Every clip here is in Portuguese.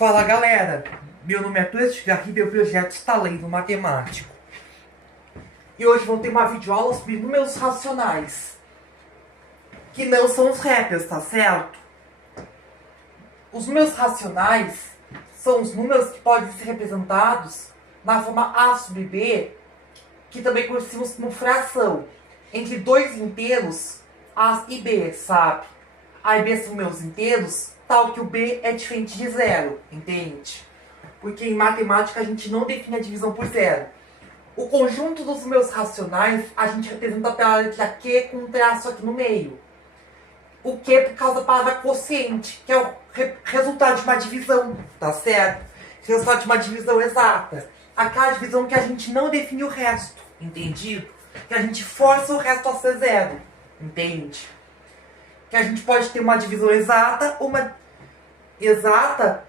Fala galera, meu nome é Cleiton Garrido e o projeto está lendo matemático. E hoje vamos ter uma videoaula sobre números racionais, que não são os rappers, tá certo? Os números racionais são os números que podem ser representados na forma A sobre B, que também conhecemos como fração, entre dois inteiros, A e B, sabe? A e B são números inteiros, tal que o B é diferente de zero, entende? Porque em matemática a gente não define a divisão por zero. O conjunto dos números racionais a gente representa pela letra Q com um traço aqui no meio. O Q é por causa da palavra quociente, que é o resultado de uma divisão, tá certo? Resultado de uma divisão exata. Aquela divisão que a gente não define o resto, entendido? Que a gente força o resto a ser zero, entende? Que a gente pode ter uma divisão exata ou uma exata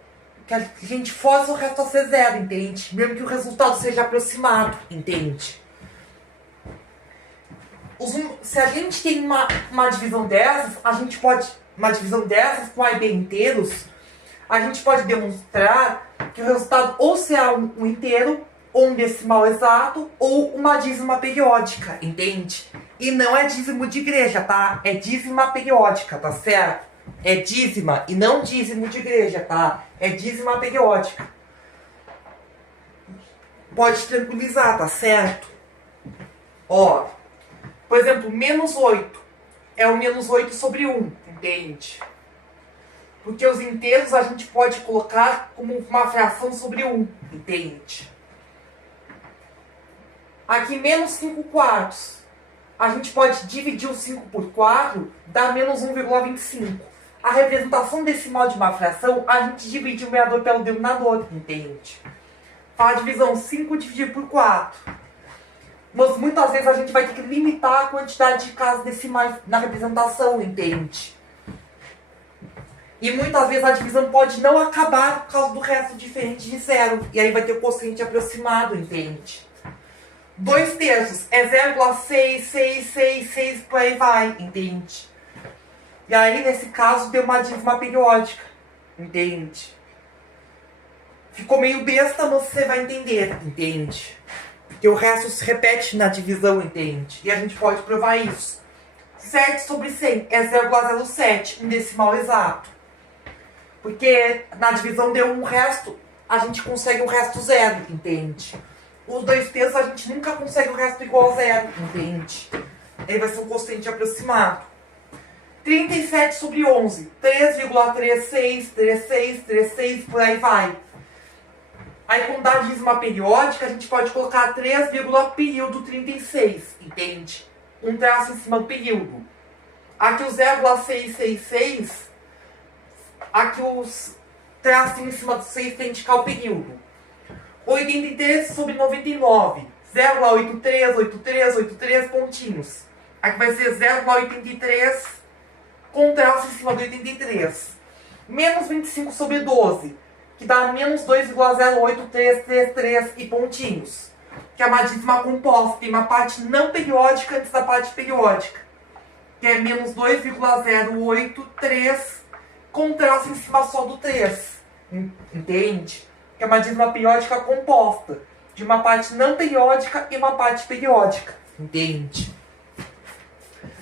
que a gente força o resto a ser zero, entende? Mesmo que o resultado seja aproximado, entende? Se a gente tem uma divisão dessas, uma divisão dessas com A e B inteiros, a gente pode demonstrar que o resultado ou será um inteiro, ou um decimal exato, ou uma dízima periódica, entende? E não é dízimo de igreja, tá? É dízima periódica, tá certo? É dízima e não dízimo de igreja, tá? É dízima periódica. Pode tranquilizar, tá certo? Ó, por exemplo, menos 8 é o menos 8 sobre 1, entende? Porque os inteiros a gente pode colocar como uma fração sobre 1, entende? Aqui, menos 5 quartos. A gente pode dividir o 5 por 4, dá menos 1,25. A representação decimal de uma fração, a gente divide o numerador pelo denominador, entende? Fala a divisão 5 dividido por 4. Mas muitas vezes a gente vai ter que limitar a quantidade de casas decimais na representação, entende? E muitas vezes a divisão pode não acabar por causa do resto diferente de zero. E aí vai ter o quociente aproximado, entende? 2 terços é 0,6666, por aí vai, entende? E aí, nesse caso, deu uma dízima periódica, entende? Ficou meio besta, mas você vai entender, entende? Porque o resto se repete na divisão, entende? E a gente pode provar isso. 7 sobre 100 é 0,07, um decimal exato. Porque na divisão deu um resto, a gente consegue um resto zero, entende? Os 2 terços a gente nunca consegue o resto igual a zero, entende? Aí vai ser um quociente aproximado. 37 sobre 11, 3,363636, por aí vai. Aí quando dá a dízima periódica, a gente pode colocar 3, período 36, entende? Um traço em cima do período. Aqui o 0,666, aqui os traços em cima do 6 tem que indicar o período. 83 sobre 99, 0,838383 pontinhos. Aqui vai ser 0,83 com traço em cima do 83. Menos 25 sobre 12, que dá menos 2,08333 e pontinhos. Que é uma dízima composta, tem uma parte não periódica antes da parte periódica. Que é menos 2,083 com traço em cima só do 3. Entende? Que é uma dízima periódica composta de uma parte não periódica e uma parte periódica, entende?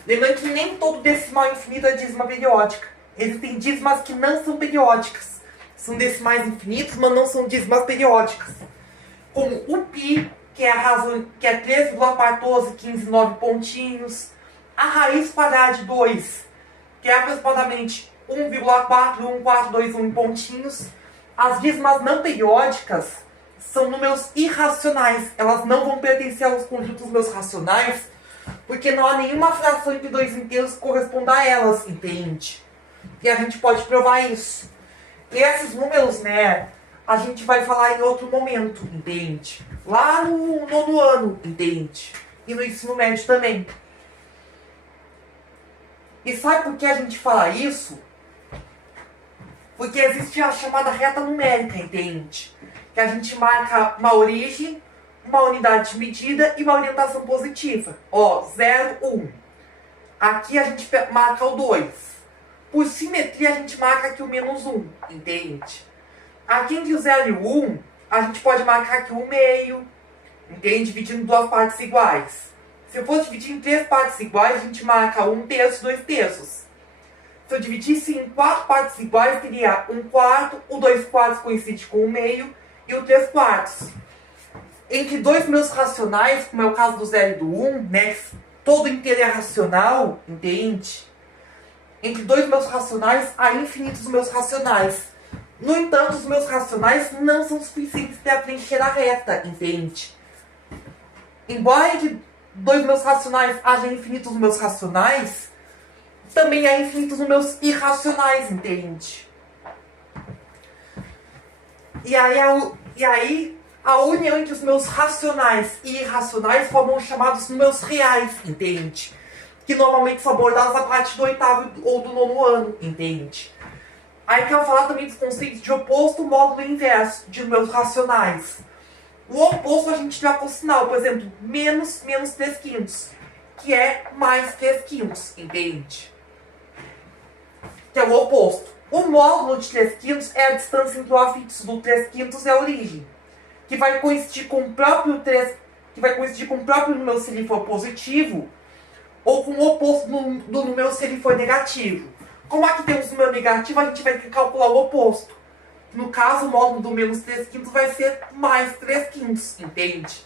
Lembrando que nem todo decimal infinito é dízima periódica. Existem dízimas que não são periódicas. São decimais infinitos, mas não são dízimas periódicas. Como o π, que é a razão, que é 3,14159 pontinhos. A raiz quadrada de 2, que é aproximadamente 1,41421 pontinhos. As dízimas não periódicas são números irracionais. Elas não vão pertencer aos conjuntos de números racionais, porque não há nenhuma fração entre dois inteiros que corresponda a elas, entende? E a gente pode provar isso. E esses números, né, a gente vai falar em outro momento, entende? Lá no nono ano, entende? E no ensino médio também. E sabe por que a gente fala isso? Porque existe a chamada reta numérica, entende? Que a gente marca uma origem, uma unidade de medida e uma orientação positiva. Ó, 0, 1. Aqui a gente marca o 2. Por simetria, a gente marca aqui o menos 1, entende? Aqui entre o 0 e o 1, a gente pode marcar aqui o meio, entende? Dividindo em duas partes iguais. Se eu fosse dividir em 3 partes iguais, a gente marca 1/3 e 2/3. Se eu dividisse em 4 partes iguais, teria 1/4, o 2/4 coincide com o meio e o 3/4. Entre dois meus racionais, como é o caso do 0 e do 1, né? Todo inteiro é racional, entende? Entre dois meus racionais, há infinitos meus racionais. No entanto, os meus racionais não são suficientes para preencher a reta, entende? Embora entre dois meus racionais haja infinitos meus racionais, também há infinitos meus irracionais, entende? E aí a união entre os meus racionais e irracionais formam os chamados números reais, entende? Que normalmente são abordados a partir do 8º ou do 9º ano, entende? Aí quero falar também dos conceitos de oposto, módulo e inverso de números racionais. O oposto a gente já com o sinal, por exemplo, menos 3/5, que é mais 3/5, entende? Que é o oposto. O módulo de 3/5 é a distância entre o afixo do 3/5 e a origem, que vai coincidir com o próprio número se ele for positivo, ou com o oposto do número se ele for negativo. Como aqui temos um número negativo, a gente vai ter que calcular o oposto. No caso, o módulo do menos 3/5 vai ser mais 3/5, entende?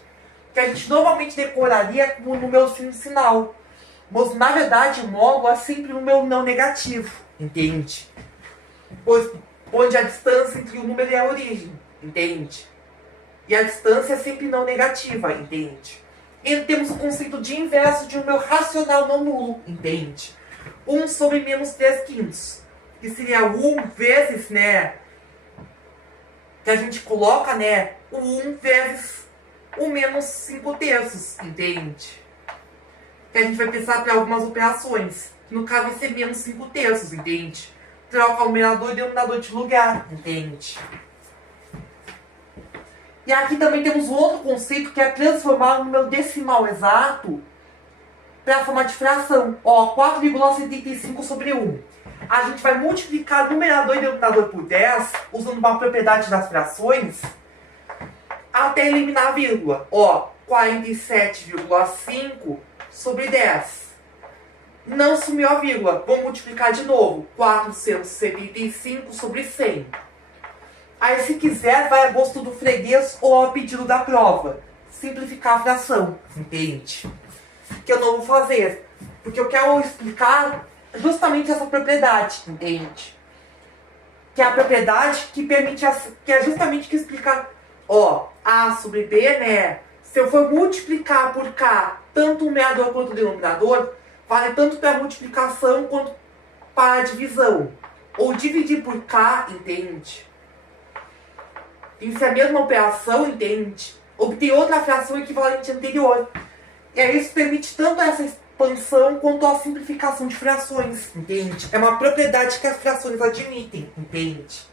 Que a gente normalmente decoraria como número sem sinal. Mas, na verdade, o módulo é sempre um número não negativo, entende? Pois, onde a distância entre o número e a origem, entende? E a distância é sempre não negativa, entende? E temos o conceito de inverso de um número racional não nulo, entende? 1 sobre menos 3/5, que seria 1 vezes, né? Que a gente coloca, né? O 1 vezes o menos 5/3, entende? Que a gente vai pensar para algumas operações. Que no caso vai ser menos 5/3, entende? Troca o numerador e denominador de lugar, entende? E aqui também temos um outro conceito que é transformar o número decimal exato para a forma de fração. Ó, 4,75 sobre 1. A gente vai multiplicar numerador e denominador por 10, usando uma propriedade das frações, até eliminar a vírgula. Ó, 47,5 sobre 10. Não sumiu a vírgula. Vamos multiplicar de novo. 475 sobre 100. Aí, se quiser, vai a gosto do freguês ou ao pedido da prova. Simplificar a fração, entende? Que eu não vou fazer, porque eu quero explicar justamente essa propriedade, entende? Que é a propriedade que permite, que é justamente que explica, ó, A sobre B, né? Se eu for multiplicar por K, tanto o numerador quanto o denominador, vale tanto para a multiplicação quanto para a divisão. Ou dividir por K, entende? Isso é a mesma operação, entende? Obter outra fração equivalente anterior. E aí isso permite tanto essa expansão quanto a simplificação de frações, entende? É uma propriedade que as frações admitem, entende?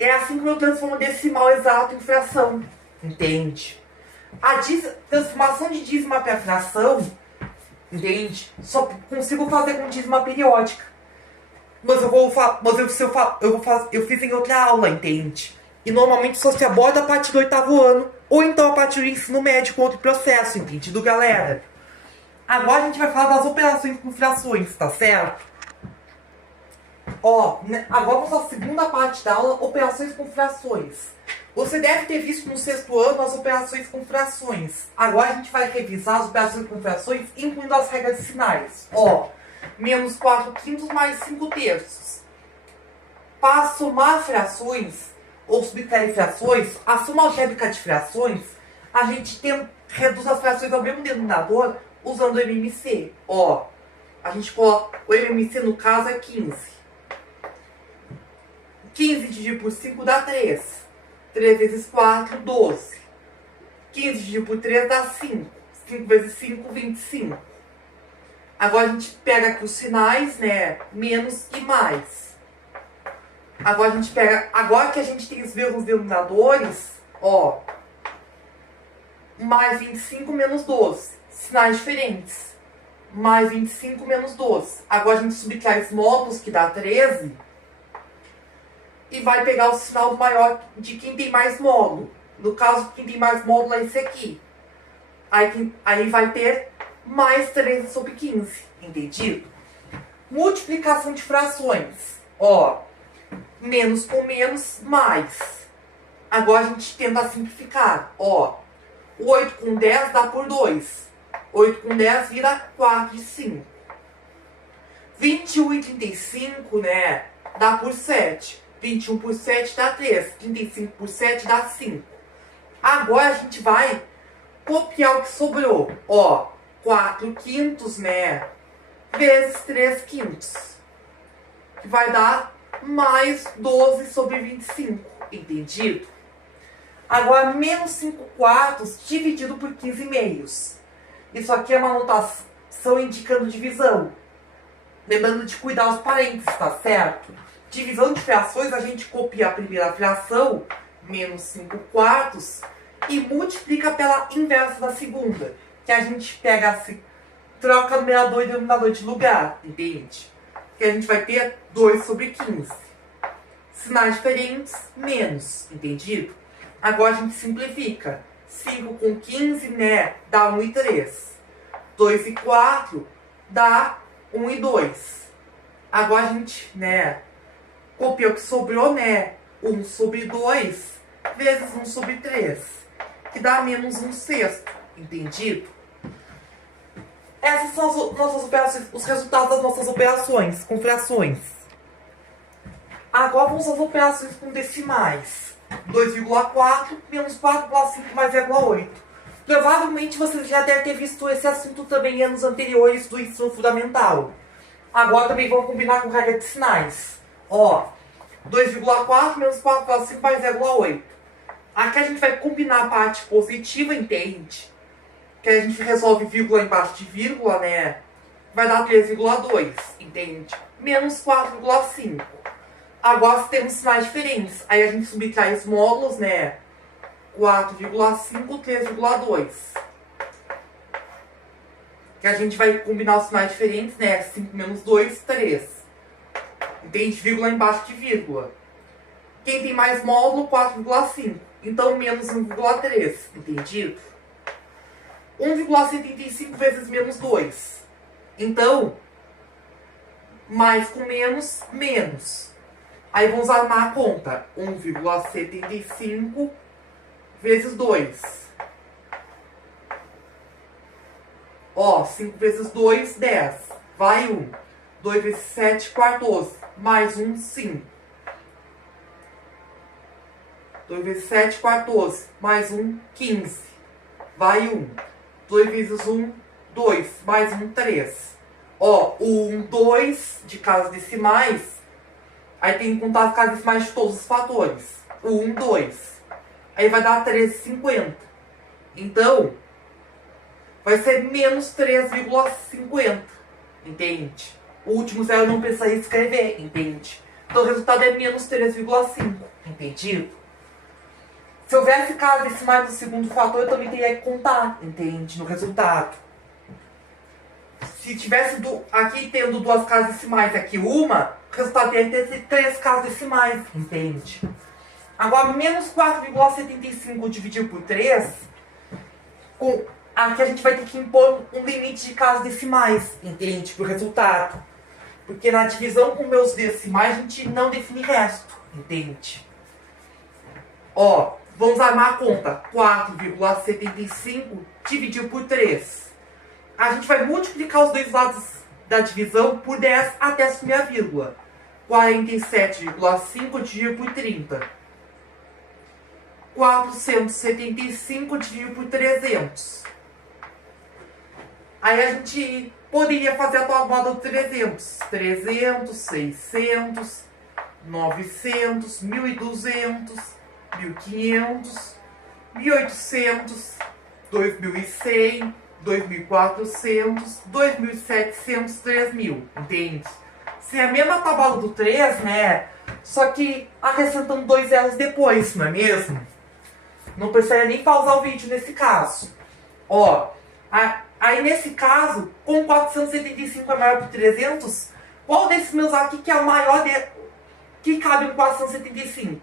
É assim que eu transformo decimal exato em fração, entende? A transformação de dízima para fração, entende? Só consigo fazer com dízima periódica. Mas eu fiz em outra aula, entende? E normalmente só se aborda a partir do 8º ano, ou então a partir do ensino médio com outro processo, entendido, galera? Agora a gente vai falar das operações com frações, tá certo? Ó, agora vamos à segunda parte da aula, operações com frações. Você deve ter visto no 6º ano as operações com frações. Agora a gente vai revisar as operações com frações, incluindo as regras de sinais. Ó, menos 4/5 mais 5/3. Para somar frações, ou subtrair frações, a soma algébrica de frações, a gente reduz as frações ao mesmo denominador usando o MMC. Ó, a gente coloca, o MMC no caso é 15. 15 dividido por 5 dá 3. 3 vezes 4, 12. 15 dividido por 3 dá 5. 5 vezes 5, 25. Agora a gente pega aqui os sinais, né? Menos e mais. Agora a gente pega, agora que a gente tem os mesmos denominadores, ó, mais 25 menos 12. Sinais diferentes. Mais 25 menos 12. Agora a gente subtrai os módulos, que dá 13. e vai pegar o sinal maior de quem tem mais módulo. No caso, quem tem mais módulo é esse aqui. Aí vai ter mais 13 sobre 15, entendido? Multiplicação de frações. Ó, menos com menos, mais. Agora a gente tenta simplificar. Ó, 8 com 10 dá por 2. 8 com 10 vira 4 e 5. 21 e 35, né, dá por 7. 21 por 7 dá 3. 35 por 7 dá 5. Agora a gente vai copiar o que sobrou. Ó, 4 quintos, né, vezes 3 quintos. Que vai dar mais 12 sobre 25. Entendido? Agora, menos 5 quartos dividido por 15 meios. Isso aqui é uma notação indicando divisão. Lembrando de cuidar os parênteses, tá certo? Divisão de frações, a gente copia a primeira fração, menos 5 quartos, e multiplica pela inversa da segunda. Que a gente pega assim, troca numerador e denominador de lugar, entende? Que a gente vai ter 2 sobre 15. Sinais diferentes, menos, entendido? Agora a gente simplifica. 5 com 15, né, dá 1 e 3. 2 e 4 dá 1 e 2. Agora a gente, né, copia o que sobrou, né, 1 sobre 2 vezes 1 sobre 3, que dá menos 1 sexto, entendido? Essas são as nossas operações, os resultados das nossas operações com frações. Agora vamos às operações com decimais. 2,4 menos 4,5 mais 0,8. Provavelmente vocês já devem ter visto esse assunto também em anos anteriores do ensino fundamental. Agora também vamos combinar com regra de sinais. Ó, 2,4 menos 4,5 mais 0,8. Aqui a gente vai combinar a parte positiva, entende? Que a gente resolve vírgula embaixo de vírgula, né? Vai dar 3,2, entende? Menos 4,5. Agora temos sinais diferentes. Aí a gente subtrai os módulos, né? 4,5, 3,2. Que a gente vai combinar os sinais diferentes, né? 5 menos 2, 3. Entende? Vírgula embaixo de vírgula. Quem tem mais módulo, 4,5. Então, menos 1,3. Entendido? 1,75 vezes menos 2. Então, mais com menos, menos. Aí vamos armar a conta. 1,75 vezes 2. Ó, 5 vezes 2, 10. Vai 1. 2 vezes 7, 14. Mais 1, 5. 2 vezes 7, 14. Mais 1, 15. Vai 1. 2 vezes 1, 2. Mais 1, 3. Ó, o 1, 2 de casas decimais. Aí tem que contar as casas decimais de todos os fatores. O 1, 2. Aí vai dar 13,50. Então, vai ser menos 3,50. Entende? O último zero não precisa escrever, entende? Então o resultado é menos 3,5. Entendido? Se houvesse casas decimais do segundo fator, eu também teria que contar, entende? No resultado. Se tivesse aqui tendo duas casas decimais e aqui uma, o resultado teria que ter 3 casas decimais, entende? Agora, menos 4,75 dividido por 3, aqui a gente vai ter que impor um limite de casas decimais, entende? Para o resultado. Porque na divisão com meus decimais, a gente não define resto, entende? Ó, vamos armar a conta. 4,75 dividido por 3. A gente vai multiplicar os dois lados da divisão por 10 até assumir a vírgula. 47,5 dividido por 30. 475 dividido por 300. Aí a gente poderia fazer a tabuada do 300. 300, 600, 900, 1.200, 1.500, 1.800, 2.100, 2.400, 2.700, 3.000, entende? Se é a mesma tabela do 3, né? Só que acrescentando 2 zeros depois, não é mesmo? Não precisaria nem pausar o vídeo nesse caso. Ó, aí nesse caso, como 475 é maior que 300, qual desses meus aqui que é o maior que cabe no 475?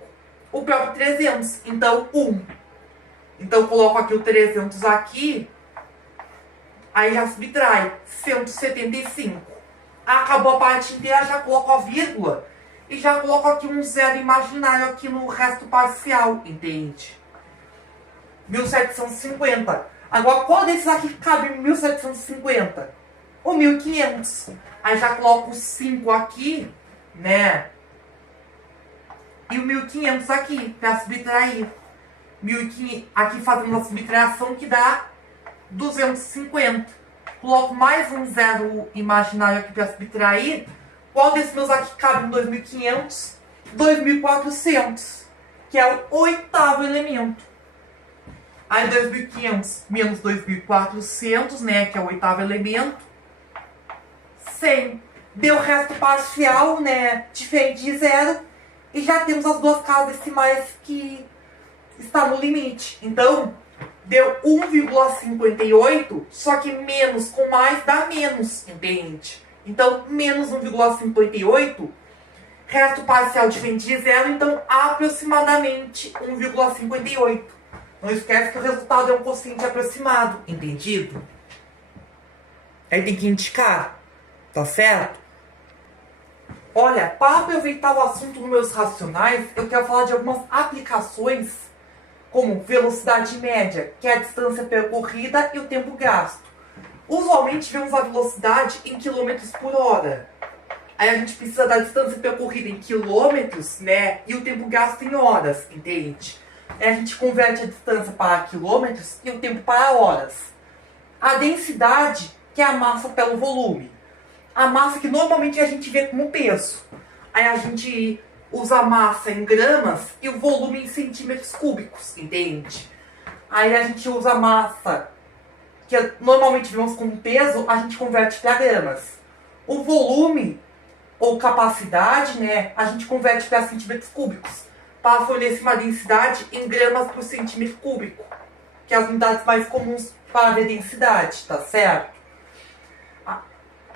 O próprio 300. Então, 1. Então, eu coloco aqui o 300 aqui. Aí já subtrai 175. Acabou a parte inteira, já coloco a vírgula. E já coloco aqui um zero imaginário aqui no resto parcial, entende? 1750. Agora, qual desses aqui cabe em 1750? O 1500. Aí já coloco o 5 aqui, né? E o 1500 aqui, para subtrair. 1500, aqui fazendo a subtração que dá 250. Coloco mais um zero imaginário aqui para subtrair. Qual desses meus aqui cabe em 2500? 2400, que é o oitavo elemento. Aí 2500 menos 2400, né, que é o oitavo elemento, 100. Deu o resto parcial, né, diferente de zero. E já temos as duas casas decimais que está no limite. Então, deu 1,58, só que menos com mais dá menos, entende? Então, menos 1,58, resto parcial diferente de zero, então aproximadamente 1,58. Não esquece que o resultado é um quociente aproximado, entendido? Aí tem que indicar, tá certo? Olha, para aproveitar o assunto nos meus racionais, eu quero falar de algumas aplicações, como velocidade média, que é a distância percorrida e o tempo gasto. Usualmente vemos a velocidade em quilômetros por hora. Aí a gente precisa da distância percorrida em quilômetros, né? E o tempo gasto em horas, entende? Aí a gente converte a distância para quilômetros e o tempo para horas. A densidade, que é a massa pelo volume. A massa que normalmente a gente vê como peso. Aí a gente usa a massa em gramas e o volume em centímetros cúbicos, entende? Aí a gente usa a massa que normalmente vemos como peso, a gente converte para gramas. O volume, ou capacidade, né, a gente converte para centímetros cúbicos, para fornecer uma densidade em gramas por centímetro cúbico, que é as unidades mais comuns para ver densidade, tá certo?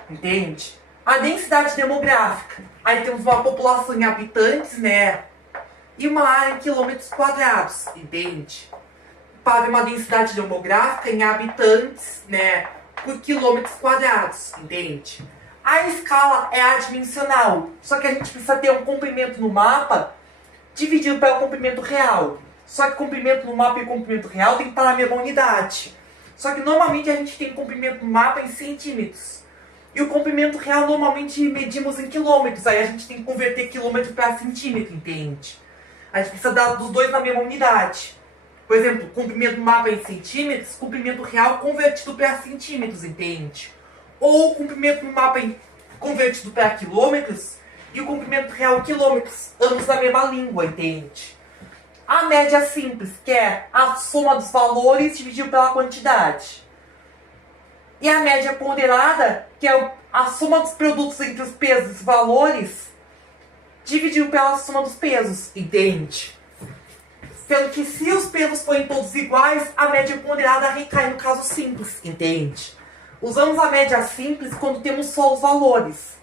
Entende? A densidade demográfica. Aí temos uma população em habitantes, né, e uma área em quilômetros quadrados, entende? Para uma densidade demográfica em habitantes, né, por quilômetros quadrados, entende? A escala é adimensional, só que a gente precisa ter um comprimento no mapa dividido pelo comprimento real. Só que comprimento no mapa e comprimento real tem que estar na mesma unidade. Só que normalmente a gente tem comprimento no mapa em centímetros. E o comprimento real normalmente medimos em quilômetros, aí a gente tem que converter quilômetro para centímetro, entende? A gente precisa dos dois na mesma unidade. Por exemplo, comprimento do mapa em centímetros, comprimento real convertido para centímetros, entende? Ou comprimento do mapa convertido para quilômetros e o comprimento real em quilômetros, ambos na mesma língua, entende? A média simples, que é a soma dos valores dividido pela quantidade. E a média ponderada, que é a soma dos produtos entre os pesos e os valores dividido pela soma dos pesos, entende? Sendo que se os pesos forem todos iguais, a média ponderada recai no caso simples, entende? Usamos a média simples quando temos só os valores.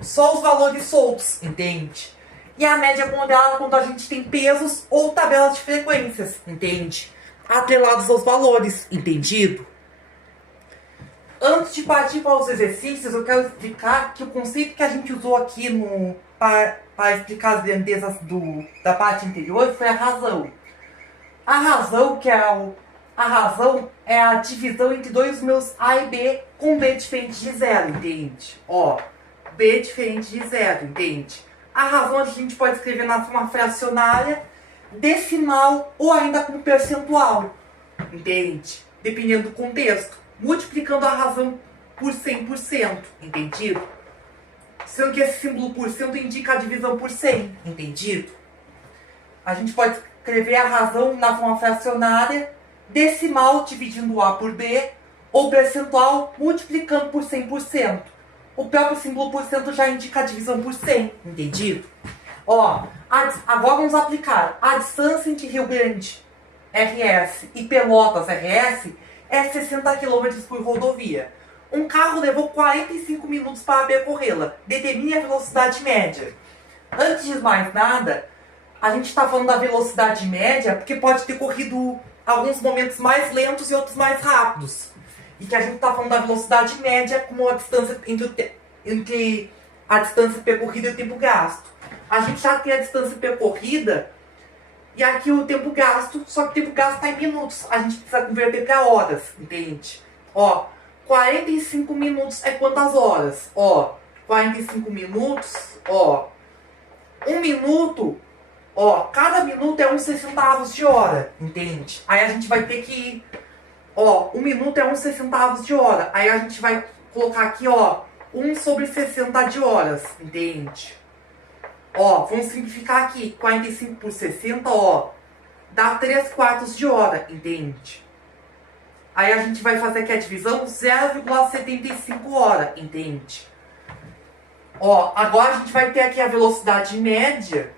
Só os valores soltos, entende? E a média ponderada quando a gente tem pesos ou tabelas de frequências, entende? Atrelados aos valores, entendido? Antes de partir para os exercícios, eu quero explicar que o conceito que a gente usou aqui para explicar as grandezas da parte anterior foi a razão. A razão, a razão é a divisão entre dois números A e B com B diferente de zero, entende? Ó, B diferente de zero, entende? A razão a gente pode escrever na forma fracionária, decimal ou ainda como percentual, entende? Dependendo do contexto. Multiplicando a razão por 100%, entendido? Sendo que esse símbolo por cento indica a divisão por 100, entendido? A gente pode escrever a razão na forma fracionária, decimal dividindo A por B, ou percentual multiplicando por 100%. O próprio símbolo por cento já indica a divisão por 100, entendido? Ó, agora vamos aplicar a distância entre Rio Grande, RS, e Pelotas, RS, é 60 km por rodovia. Um carro levou 45 minutos para percorrê-la. Determine a velocidade média. Antes de mais nada, a gente está falando da velocidade média porque pode ter corrido alguns momentos mais lentos e outros mais rápidos. E que a gente está falando da velocidade média como a distância entre a distância percorrida e o tempo gasto. A gente já tem a distância percorrida e aqui o tempo gasto, só que o tempo gasto está em minutos. A gente precisa converter para horas, entende? Ó, 45 minutos é quantas horas? Ó, 45 minutos, ó. 1 minuto, ó, cada minuto é 1/60 de hora, entende? Aí a gente vai ter que, ó, 1 minuto é 1/60 de hora. Aí a gente vai colocar aqui, ó, 1/60 de horas, entende? Ó, vamos simplificar aqui. 45 por 60, ó, dá 3/4 de hora, entende? Aí a gente vai fazer aqui a divisão 0,75 hora, entende? Ó, agora a gente vai ter aqui a velocidade média,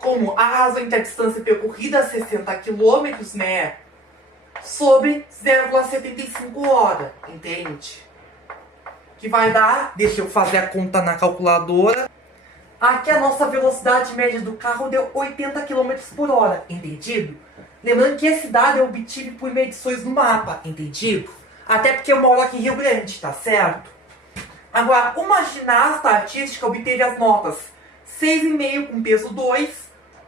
como a razão entre a distância percorrida, 60 km, né? Sobre 0,75 hora, entende? Que vai dar, deixa eu fazer a conta na calculadora. Aqui a nossa velocidade média do carro deu 80 km por hora, entendido? Lembrando que esse dado eu obtive por medições no mapa, entendido? Até porque eu moro aqui em Rio Grande, tá certo? Agora, uma ginasta artística obteve as notas 6,5 com peso 2,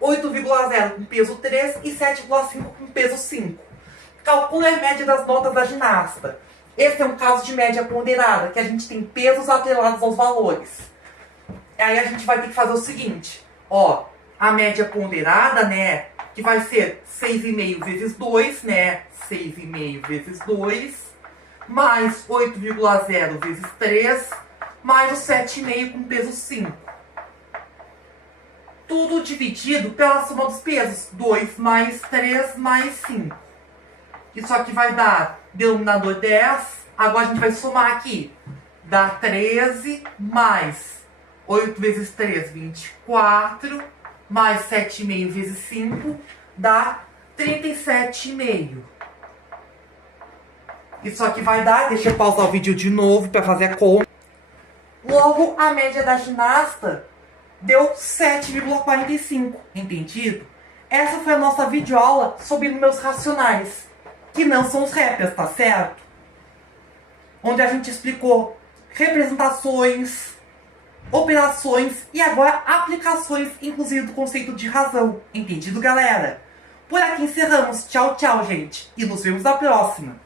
8,0 com peso 3 e 7,5 com peso 5. Calcule a média das notas da ginasta. Esse é um caso de média ponderada, que a gente tem pesos atrelados aos valores. Aí a gente vai ter que fazer o seguinte, ó, a média ponderada, né, que vai ser 6,5 vezes 2, né, 6,5 vezes 2, mais 8,0 vezes 3, mais o 7,5 com peso 5. Tudo dividido pela soma dos pesos, 2 mais 3 mais 5. Isso aqui vai dar denominador 10, agora a gente vai somar aqui, dá 13 mais 8 vezes 3, 24, mais 7,5 vezes 5, dá 37,5. Isso aqui vai dar, deixa eu pausar o vídeo de novo para fazer a conta. Logo, a média da ginasta deu 7,45, entendido? Essa foi a nossa videoaula sobre números racionais, que não são os répteis, tá certo? Onde a gente explicou representações, operações e agora aplicações, inclusive do conceito de razão. Entendido, galera? Por aqui encerramos. Tchau, tchau, gente. E nos vemos na próxima.